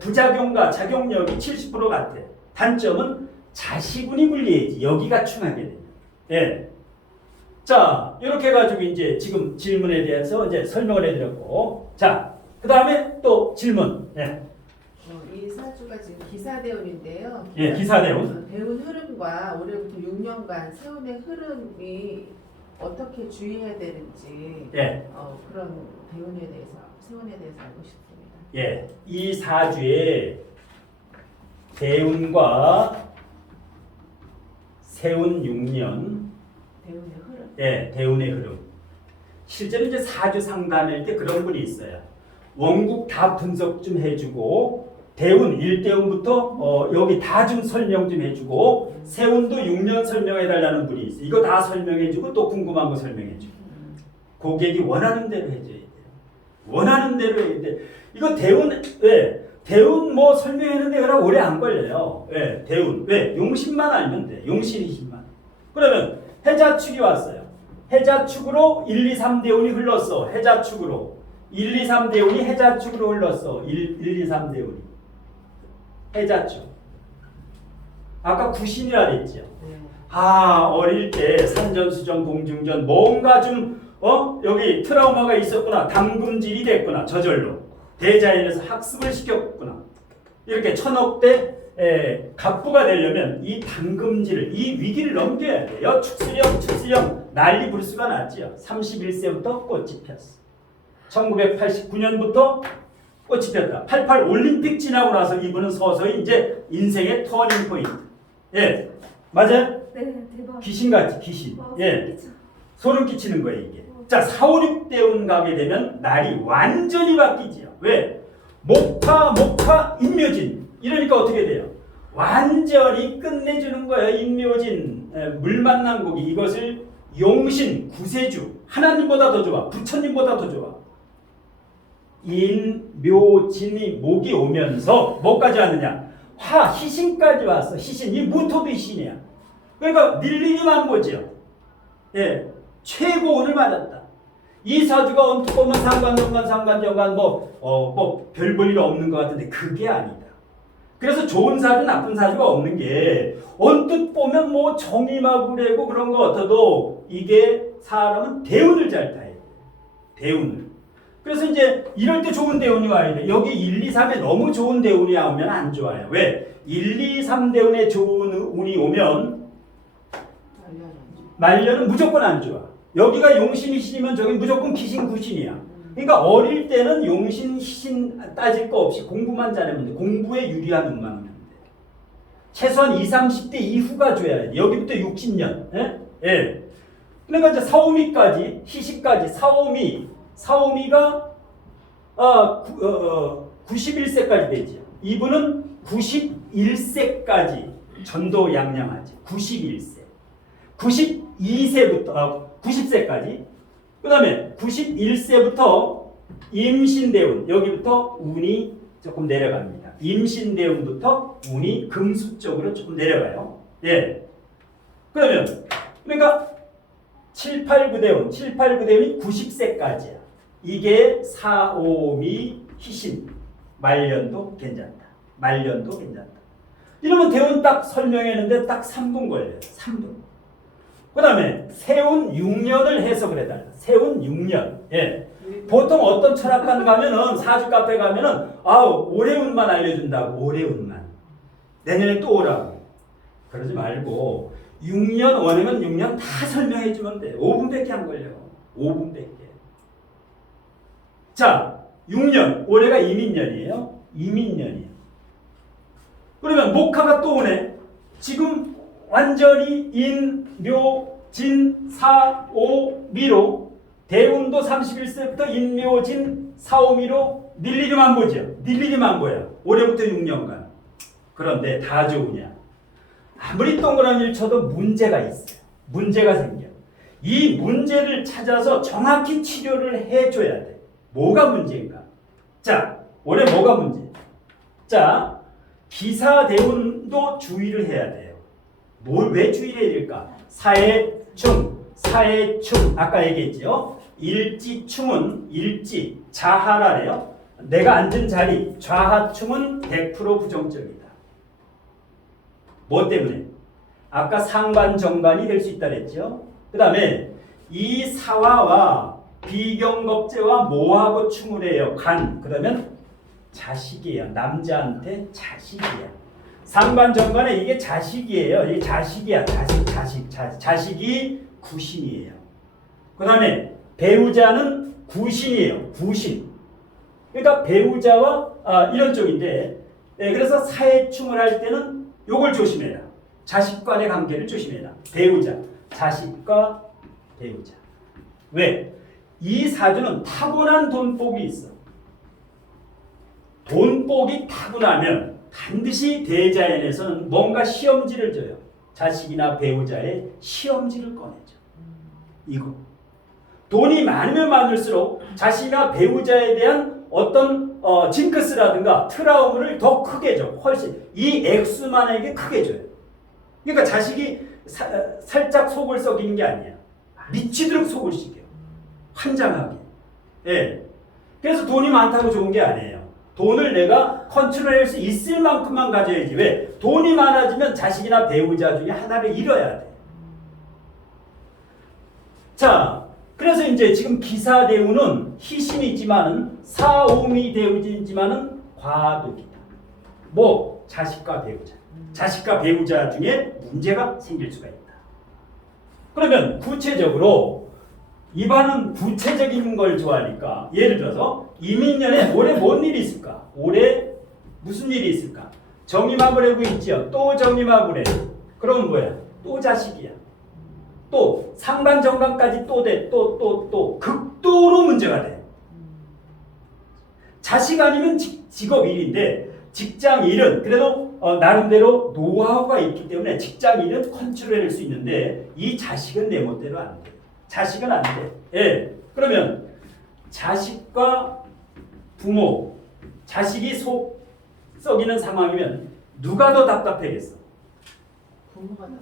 부작용과 작용력이 70% 같아. 단점은 자시군이 불리해야지. 여기가 충하게 됩니다. 예. 자, 이렇게 해가지고 이제 지금 질문에 대해서 이제 설명을 해드렸고, 자, 그 다음에 또 질문. 예. 이 사주가 지금 기사대운인데요. 예, 기사대운. 대운 흐름과 올해부터 6년간 세운의 흐름이 어떻게 주의해야 되는지 예. 그런 대운에 대해서 세운에 대해서 알고 싶습니다. 예. 이 사주의 대운과 세운 6년, 대운의 흐름. 예, 대운의 흐름. 실제로 이제 사주 상담할 때 그런 분이 있어요. 원국 다 분석 좀 해주고, 대운 1대운부터 여기 다 좀 설명 좀 해주고, 세운도 6년 설명해달라는 분이 있어요. 이거 다 설명해주고 또 궁금한 거 설명해주고. 고객이 원하는 대로 해줘야 돼요. 원하는 대로 해야 돼. 이거 대운, 왜? 대운 뭐 설명했는데 그럼 오래 안 걸려요. 왜? 대운. 왜? 용신만 알면 돼. 용신이신만. 그러면 해자축이 왔어요. 해자축으로 1, 2, 3대운이 흘렀어. 해자축으로. 1, 2, 3대운이 해자축으로 흘렀어. 1, 2, 3대운이. 해자축. 아까 구신이라 그랬죠. 네. 아, 어릴 때 산전수전 공중전 뭔가 좀 여기 트라우마가 있었구나. 담금질이 됐구나. 저절로 대자연에서 학습을 시켰구나. 이렇게 천억대 갑부가 되려면 이 담금질을, 이 위기를 넘겨야 돼요. 축수령 난리 불수가 났지요. 31세부터 꽃이 폈어. 1989년부터 꽃이 폈다. 88 올림픽 지나고 나서 이분은 서서히 이제 인생의 터닝 포인트. 예, 맞아요? 네, 대박. 귀신같이 귀신. 와, 예, 소름 끼쳐. 소름 끼치는 거예요 이게. 자, 4, 5, 6대운 가게 되면 날이 완전히 바뀌지요. 왜? 목화 인묘진. 이러니까 어떻게 돼요? 완전히 끝내주는 거예요. 인묘진, 물 만난 고기. 이것을 용신, 구세주, 하나님보다 더 좋아. 부처님보다 더 좋아. 인묘진이 목이 오면서 뭐까지 왔느냐? 희신까지 왔어. 희신. 이 무토도 희신이야. 그러니까 밀리기만 보죠. 예, 최고 운을 맞았다. 이 사주가 언뜻 보면 상관정관 뭐 별 볼 일 없는 것 같은데 그게 아니다. 그래서 좋은 사주 나쁜 사주가 없는 게 언뜻 보면 뭐 정의마구래고 그런 거 같아도 이게 사람은 대운을 잘 타야 돼. 대운을. 그래서 이제 이럴 때 좋은 대운이 와야 돼. 여기 1, 2, 3에 너무 좋은 대운이 오면 안 좋아요. 왜? 1, 2, 3대운에 좋은 운이 오면 말년은 무조건 안 좋아. 여기가 용신이 신이면 저기 무조건 기신 구신이야. 그러니까 어릴 때는 용신 희신 따질 거 없이 공부만 잘하면 돼. 공부에 유리한 운만 하면 돼. 최소한 20, 30대 이후가 줘야 돼. 여기부터 60년. 예? 예. 그러니까 이제 사오미까지 희시까지 사오미가 91세까지 되지. 이분은 91세까지 전도양양하지. 91세. 92세부터 90세까지. 그 다음에 91세부터 임신대운. 여기부터 운이 조금 내려갑니다. 임신대운부터 운이 금수 쪽으로 조금 내려가요. 예. 그러니까 7, 8, 9대운. 7, 8, 9대운이 90세까지야. 이게 4, 5, 미, 희신. 말년도 괜찮다. 말년도 괜찮다. 이러면 대운 딱 설명했는데 딱 3분 걸려요. 3분. 그 다음에 세운 6년을 해석을 해달라. 세운 6년. 예. 보통 어떤 철학관 가면은 사주 카페 가면은 올해 운만 알려준다고. 올해 운만. 내년에 또 오라고. 그러지 말고 6년 원하면 6년 다 설명해주면 돼. 5분밖에 안 걸려. 5분밖에. 자, 6년. 올해가 이민년이에요. 이민년이에요. 그러면 목화가 또 오네. 지금 완전히 인, 묘, 진, 사, 오, 미로 대운도 31세부터 인, 묘, 진, 사, 오, 미로 밀리기만 보죠. 밀리기만 보여. 올해부터 6년간. 그런데 다 좋으냐? 아무리 동그라미를 쳐도 문제가 있어요. 문제가 생겨. 이 문제를 찾아서 정확히 치료를 해줘야 돼. 뭐가 문제인가? 자, 올해 뭐가 문제? 자, 기사대운도 주의를 해야 돼요. 왜 주의를 해야 될까? 사해충, 사해충 아까 얘기했죠. 일지충은 일지 자하라래요. 내가 앉은 자리 좌하충은 100% 부정적이다. 뭐 때문에? 아까 상관 정관이 될 수 있다 그랬죠. 그 다음에 이 사화와 비경겁제와 뭐하고 충을 해요? 간. 그러면 자식이에요. 남자한테 자식이야. 상관 정관에 이게 자식이에요. 이게 자식이야. 자식이 구신이에요. 그 다음에 배우자는 구신이에요. 구신. 그러니까 배우자와 이런 쪽인데, 그래서 사해충을 할 때는 요걸 조심해라. 자식 간의 관계를 조심해라. 배우자, 자식과 배우자. 왜? 이 사주는 타고난 돈복이 있어. 돈복이 타고나면 반드시 대자연에서는 뭔가 시험지를 줘요. 자식이나 배우자의 시험지를 꺼내죠. 이거. 돈이 많으면 많을수록 자식이나 배우자에 대한 어떤 징크스라든가 트라우마를 더 크게 줘. 훨씬. 이 액수만에게 크게 줘요. 그러니까 자식이 살짝 속을 썩이는 게 아니야. 미치도록 속을 썩여. 환장하게. 예. 그래서 돈이 많다고 좋은 게 아니에요. 돈을 내가 컨트롤할 수 있을 만큼만 가져야지. 왜? 돈이 많아지면 자식이나 배우자 중에 하나를 잃어야 돼. 자, 그래서 이제 지금 기사대우는 희신이지만은 사오미대우지만은 과독이다. 뭐 자식과 배우자. 자식과 배우자 중에 문제가 생길 수가 있다. 그러면 구체적으로 이반은 구체적인 걸 좋아하니까 예를 들어서 이민년에 올해 뭔 일이 있을까? 올해 무슨 일이 있을까? 정임화불해고 있지요. 또 정임화불해. 그럼 뭐야? 또 자식이야. 또 상반 정관까지 또 돼. 또 극도로 문제가 돼. 자식 아니면 직업 일인데 직장 일은 그래도 나름대로 노하우가 있기 때문에 직장 일은 컨트롤할 수 있는데 이 자식은 내 멋대로 안 돼. 자식은 안 돼. 예. 그러면 자식과 부모, 자식이 속 썩이는 상황이면 누가 더 답답하겠어? 부모가 다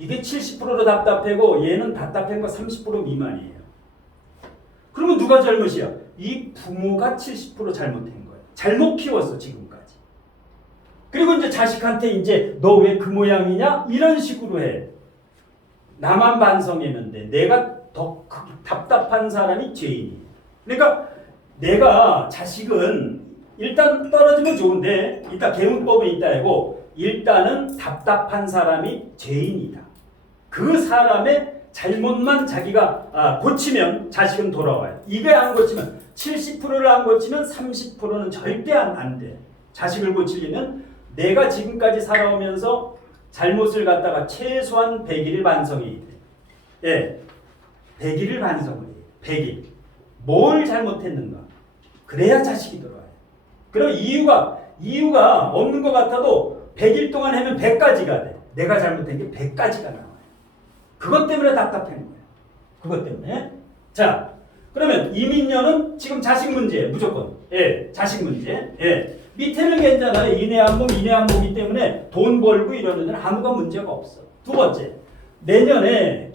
이게 70%로 답답하고 얘는 답답한 거 30% 미만이에요. 그러면 누가 잘못이야? 이 부모가 70% 잘못한 거예요. 잘못 키웠어 지금까지. 그리고 이제 자식한테 이제 너 왜 그 모양이냐? 이런 식으로 해. 나만 반성했는데 내가 더 답답한 사람이 죄인이에요. 그러니까 내가 자식은 일단 떨어지면 좋은데 일단 계문법은 있다 하고 일단은 답답한 사람이 죄인이다. 그 사람의 잘못만 자기가 고치면 자식은 돌아와요. 이게 안 고치면 70%를 안 고치면 30%는 절대 안 돼. 자식을 고치려면 내가 지금까지 살아오면서 잘못을 갖다가 최소한 100일을 반성해야 돼. 예, 100일을 반성을 해요. 100일. 뭘 잘못했는가. 그래야 자식이 돌아와요. 그럼 이유가 없는 것 같아도 100일 동안 하면 100가지가 돼. 내가 잘못한 게 100가지가 나와요. 그것 때문에 답답한 거예요. 그것 때문에. 자, 그러면 이민년은 지금 자식 문제 무조건. 예, 자식 문제. 예. 밑에는 괜찮아요. 인해한목이기 때문에 돈 벌고 이러는 데는 아무가 문제가 없어. 두 번째, 내년에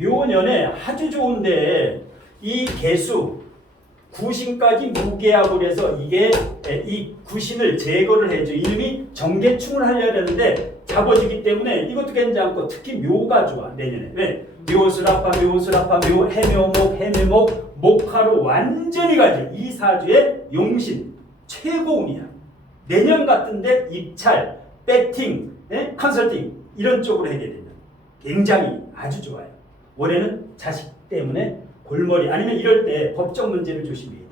묘년에 아주 좋은데 이 개수 구신까지 무계합을 해서 이게 이 구신을 제거를 해줘. 이름이 정계충을 하려고 하는데 잡아주기 때문에 이것도 괜찮고 특히 묘가 좋아. 내년에. 왜? 묘수라파 해묘목 목화로 완전히 가죠. 이 사주의 용신 최고운이야. 내년 같은데 입찰, 배팅, 컨설팅 이런 쪽으로 하게 되면 굉장히 아주 좋아요. 올해는 자식 때문에 골머리 아니면 이럴 때 법적 문제를 조심해야 돼.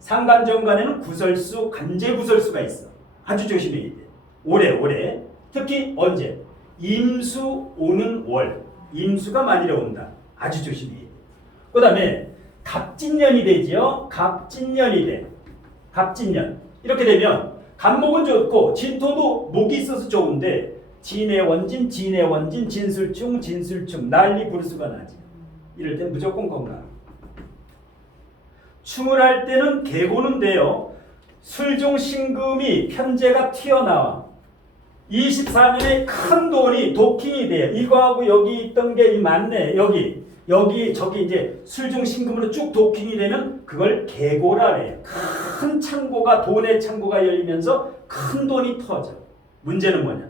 상간정간에는 구설수, 간제 구설수가 있어. 아주 조심해야 돼. 올해 특히 언제? 임수 오는 월. 임수가 만일에 온다. 아주 조심해야 돼. 그 다음에 갑진년이 되지요. 갑진년이 돼. 갑진년. 이렇게 되면 간목은 좋고 진토도 목이 있어서 좋은데 진의 원진, 진술충 난리 부르수가 나지. 이럴 때 무조건 건강. 충을 할 때는 개고는 돼요. 술중 신금이 편제가 튀어나와. 24년에 큰 돈이 도킹이 돼요. 이거하고 여기 있던 게 맞네. 여기 저기 이제 술중신금으로 쭉 도킹이 되면 그걸 계고라 해요. 큰 창고가 돈의 창고가 열리면서 큰 돈이 터져. 문제는 뭐냐?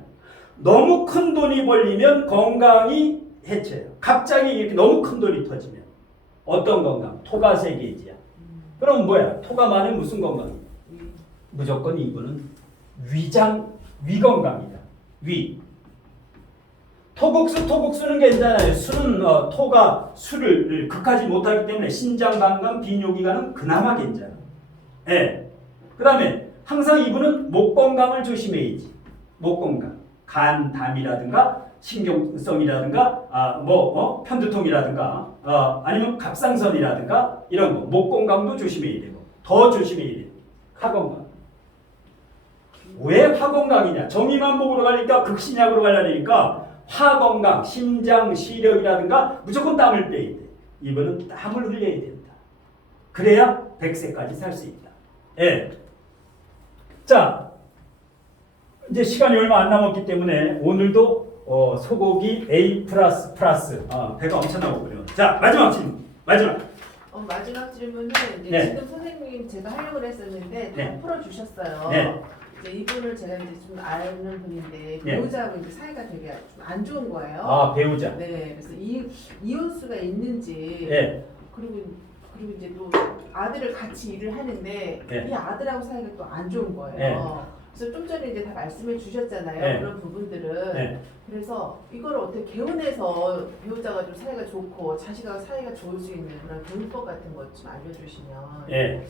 너무 큰 돈이 벌리면 건강이 해쳐요. 갑자기 이렇게 너무 큰 돈이 터지면 어떤 건강? 토가 세계지야. 그럼 뭐야? 토가 많으면 무슨 건강이야? 무조건 이분은 위건강이다. 위. 토국수는 괜찮아요. 술은 토가 술을 극하지 못하기 때문에 신장 건강, 비뇨기관은 그나마 괜찮아. 예. 그다음에 항상 이분은 목 건강을 조심해야지. 목 건강, 간, 담이라든가 신경성이라든가 편두통이라든가 아니면 갑상선이라든가 이런 거 목 건강도 조심해야 되고 더 조심해야 돼요. 하건강. 왜 화건강이냐? 정의만복으로 가니까 극신약으로 가려니까 화건강, 심장, 시력이라든가 무조건 땀을 빼야 돼. 이분은 땀을 흘려야 된다. 그래야 100세까지 살 수 있다. 예. 자, 이제 시간이 얼마 안 남았기 때문에 오늘도 소고기 A++, 배가 엄청 나오고요. 자, 마지막 질문. 마지막 질문은 이제 네. 지금 선생님 제가 하려고 했었는데 다 네. 풀어주셨어요. 네. 이제 이분을 제가 이제 좀 아는 분인데 네. 배우자하고 이제 사이가 되게 좀 안 좋은 거예요. 아, 배우자. 네, 그래서 이혼수가 있는지 예. 그리고 이제 또 아들을 같이 일을 하는데 네. 이 아들하고 사이가 또 안 좋은 거예요. 네. 그래서 좀 전에 이제 다 말씀해 주셨잖아요. 네. 그런 부분들은. 네. 그래서 이걸 어떻게 개운해서 배우자가 좀 사이가 좋고 자식하고 사이가 좋을 수 있는 그런 교육법 같은 것 좀 알려주시면. 예.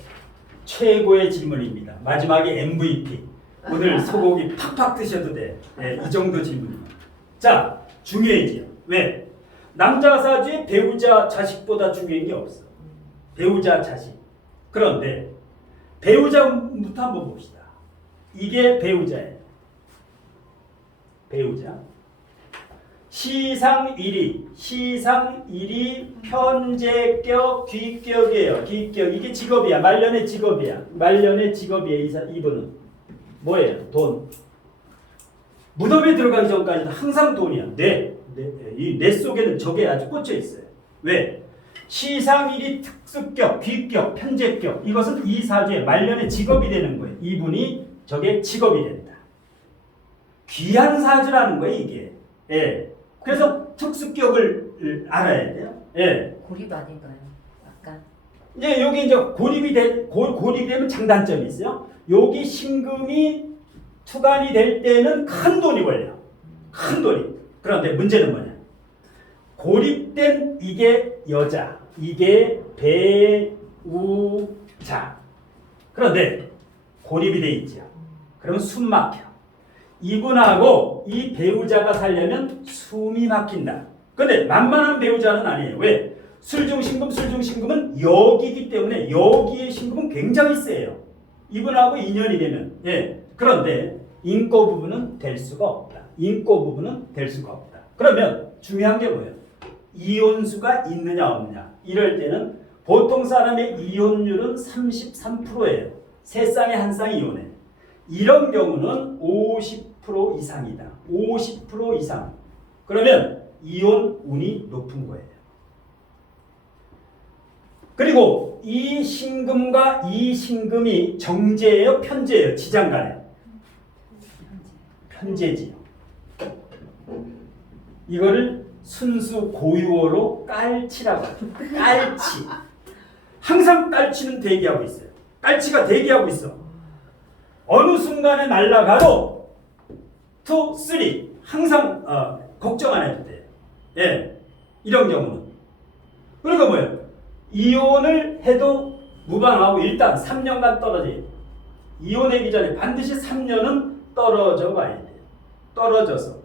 최고의 질문입니다. 마지막에 MVP. 오늘 소고기 팍팍 드셔도 돼. 예, 이 정도 질문입니다. 자, 중요해지요. 왜? 남자 사주에 배우자 자식보다 중요한 게 없어. 배우자 자식. 그런데 배우자부터 한번 봅시다. 이게 배우자예요. 배우자. 시상일이 편제격, 귀격이에요. 귀격. 이게 직업이야. 말년의 직업이야. 이분은 뭐예요? 돈. 무덤에 들어가기 전까지는 항상 돈이야. 뇌 속에는 저게 아주 꽂혀 있어요. 왜? 시상일이 특수격, 귀격, 편제격. 이것은 이 사주의 말년의 직업이 되는 거예요. 이분이 저게 직업이 된다. 귀한 사주라는 거예요, 이게. 예. 그래서 특수격을 알아야 돼요. 예. 고립 아닌가요? 약간. 이제 여기 이제 고립이 되면 장단점이 있어요. 여기 신금이 투간이 될 때는 큰 돈이 걸려. 큰 돈이. 그런데 문제는 뭐냐? 고립된 이게 여자, 이게 배우자. 그런데 고립이 돼 있죠. 그러면 숨 막혀. 이분하고 이 배우자가 살려면 숨이 막힌다. 근데 만만한 배우자는 아니에요. 왜? 술중신금은 여기이기 때문에 여기의 신금은 굉장히 세요. 이분하고 인연이 되면. 예. 그런데 인고 부분은 될 수가 없다. 그러면 중요한 게 뭐예요? 이혼수가 있느냐 없느냐. 이럴 때는 보통 사람의 이혼율은 33%예요. 세 쌍에 한 쌍이 이혼해. 이런 경우는 50% 이상이다. 50% 이상. 그러면 이혼 운이 높은 거예요. 그리고 이 신금과 이 신금이 정제예요, 편제예요, 지장간에. 편제지요. 이거를 순수 고유어로 깔치라고 하죠. 깔치. 항상 깔치는 대기하고 있어요. 깔치가 대기하고 있어. 어느 순간에 날아가도 2, 3 항상 걱정 안 해도 돼요. 예, 이런 경우는. 그러니까 뭐예요? 이혼을 해도 무방하고 일단 3년간 떨어져야 돼요. 이혼하기 전에 반드시 3년은 떨어져 봐야 돼요. 떨어져서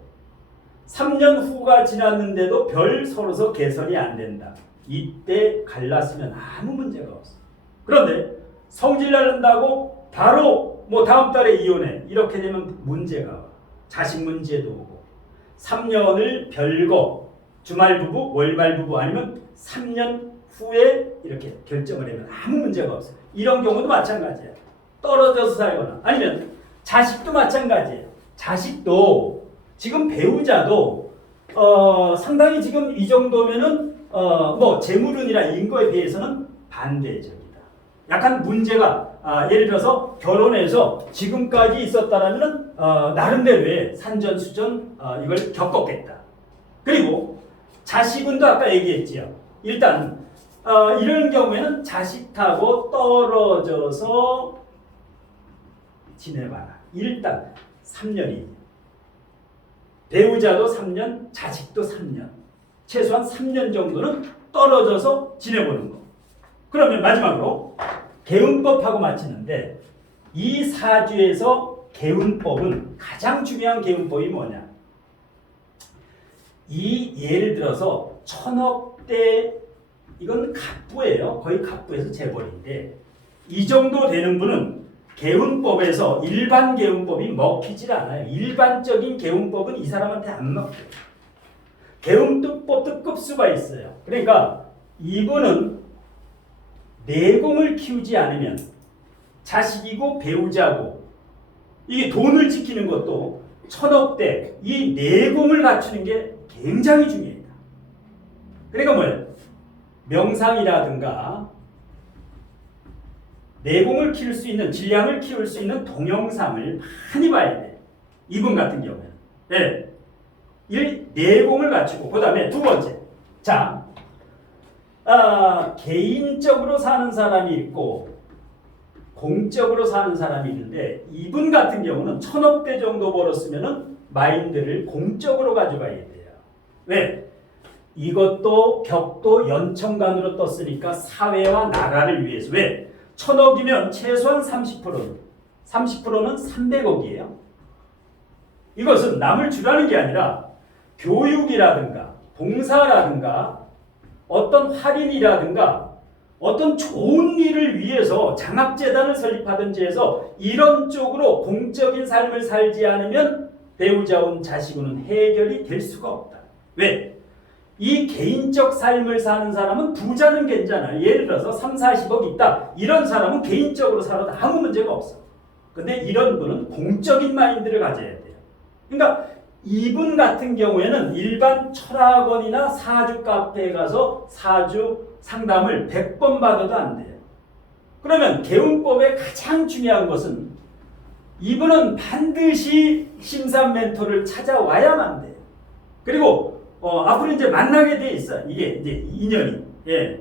3년 후가 지났는데도 별 서로서 개선이 안 된다. 이때 갈랐으면 아무 문제가 없어. 그런데 성질 나른다고 바로 다음 달에 이혼해. 이렇게 되면 문제가 와. 자식 문제도 오고. 3년을 별거, 주말 부부, 월말 부부 아니면 3년 후에 이렇게 결정을 하면 아무 문제가 없어요. 이런 경우도 마찬가지예요. 떨어져서 살거나 아니면 자식도 마찬가지예요. 자식도 지금 배우자도 상당히 지금 이 정도면은 뭐 재물운이나 인거에 비해서는 반대적이다. 약간 문제가 예를 들어서 결혼해서 지금까지 있었다라면은 나름대로의 산전수전 이걸 겪었겠다. 그리고 자식운도 아까 얘기했지요. 일단 이런 경우에는 자식하고 떨어져서 지내봐라. 일단 3년이 배우자도 3년, 자식도 3년. 최소한 3년 정도는 떨어져서 지내보는 거. 그러면 마지막으로 개운법하고 마치는데 이 사주에서 개운법은 가장 중요한 개운법이 뭐냐? 이 예를 들어서 천억대 이건 갑부예요. 거의 갑부에서 재벌인데 이 정도 되는 분은 개운법에서 일반 개운법이 먹히질 않아요. 일반적인 개운법은 이 사람한테 안 먹혀요. 개운법도 급수가 있어요. 그러니까 이분은 내공을 키우지 않으면 자식이고 배우자고 이게 돈을 지키는 것도 천억대 이 내공을 갖추는 게 굉장히 중요해요. 그러니까 뭐예요? 명상이라든가 내공을 키울 수 있는 질량을 키울 수 있는 동영상을 많이 봐야 돼. 이분 같은 경우는 네. 이 내공을 갖추고 그 다음에 두 번째 자 개인적으로 사는 사람이 있고 공적으로 사는 사람이 있는데 이분 같은 경우는 천억대 정도 벌었으면은 마인드를 공적으로 가져가야 돼요. 왜? 이것도 격도 연천간으로 떴으니까 사회와 나라를 위해서. 왜? 천억이면 최소한 30%는 300억이에요. 이것은 남을 주라는 게 아니라 교육이라든가 봉사라든가 어떤 할인이라든가 어떤 좋은 일을 위해서 장학재단을 설립하든지 해서 이런 쪽으로 공적인 삶을 살지 않으면 배우자운 자식은 해결이 될 수가 없다. 왜? 이 개인적 삶을 사는 사람은 부자는 괜찮아요. 예를 들어서 3, 40억 있다. 이런 사람은 개인적으로 살아도 아무 문제가 없어. 근데 이런 분은 공적인 마인드를 가져야 돼요. 그러니까 이분 같은 경우에는 일반 철학원이나 사주 카페에 가서 사주 상담을 100번 받아도 안 돼요. 그러면 개운법의 가장 중요한 것은 이분은 반드시 심산 멘토를 찾아와야만 돼요. 그리고 앞으로 이제 만나게 돼 있어. 이게 이제 인연이. 예.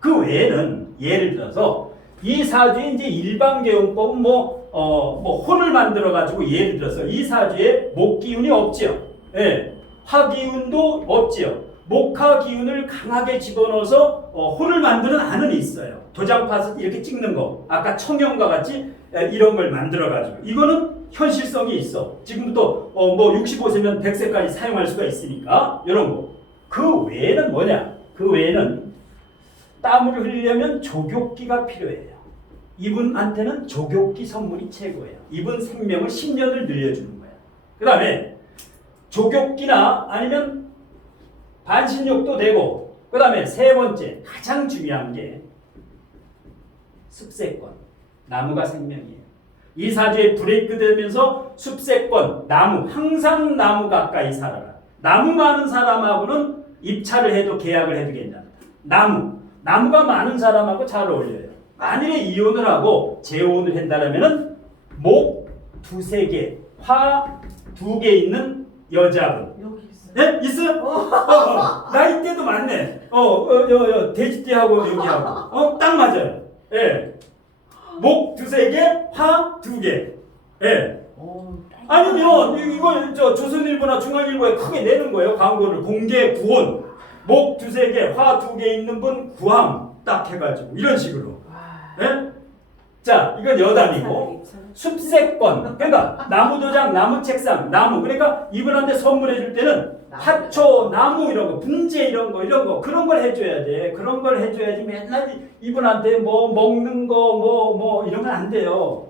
그 외에는 예를 들어서 이 사주에 이제 일반 개운법은 혼을 만들어 가지고 예를 들어서 이 사주에 목 기운이 없지요. 예. 화 기운도 없지요. 목화 기운을 강하게 집어넣어서 혼을 만드는 안은 있어요. 도장 파서 이렇게 찍는 거. 아까 청형과 같이 이런 걸 만들어 가지고 이거는 현실성이 있어. 지금부터 65세면 100세까지 사용할 수가 있으니까 이런 거. 그 외에는 뭐냐? 그 외에는 땀을 흘리려면 조교기가 필요해요. 이분한테는 조교기 선물이 최고예요. 이분 생명을 10년을 늘려주는 거야. 그 다음에 조교기나 아니면 반신욕도 되고 그 다음에 세 번째 가장 중요한 게 습세권. 나무가 생명이에요. 이 사주에 브레이크 되면서 습세권, 나무, 항상 나무 가까이 살아라. 나무 많은 사람하고는 입찰을 해도 계약을 해도 괜찮다. 나무가 많은 사람하고 잘 어울려요. 만일에 이혼을 하고 재혼을 한다면은 목 2-3개, 화 2개 있는 여자분. 여기 있어요. 네? 있어요? 나이대도 많네. 돼지띠하고 여기하고. 딱 맞아요. 예. 목 2-3개, 화 2개. 예. 아니면 이거 조선일보나 중앙일보에 크게 내는 거예요. 광고를. 공개 구혼. 목 2-3개, 화 2개 있는 분 구함 딱 해가지고 이런 식으로. 예? 자, 이건 여담이고 숲세권. 그러니까 나무 도장, 나무 책상, 나무. 그러니까 이분한테 선물해 줄 때는 화초, 나무 이런 거, 분재 이런 거 그런 걸 해줘야 돼. 그런 걸 해줘야지 맨날 이분한테 먹는 거 이런 건 안 돼요.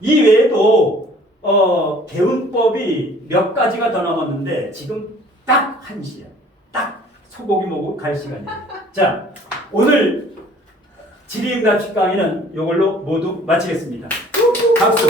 이 외에도 개운법이 몇 가지가 더 남았는데 지금 딱 1시야. 딱 소고기 먹고 갈 시간이에요. 자, 오늘 지리응답식 강의는 이걸로 모두 마치겠습니다. 박수.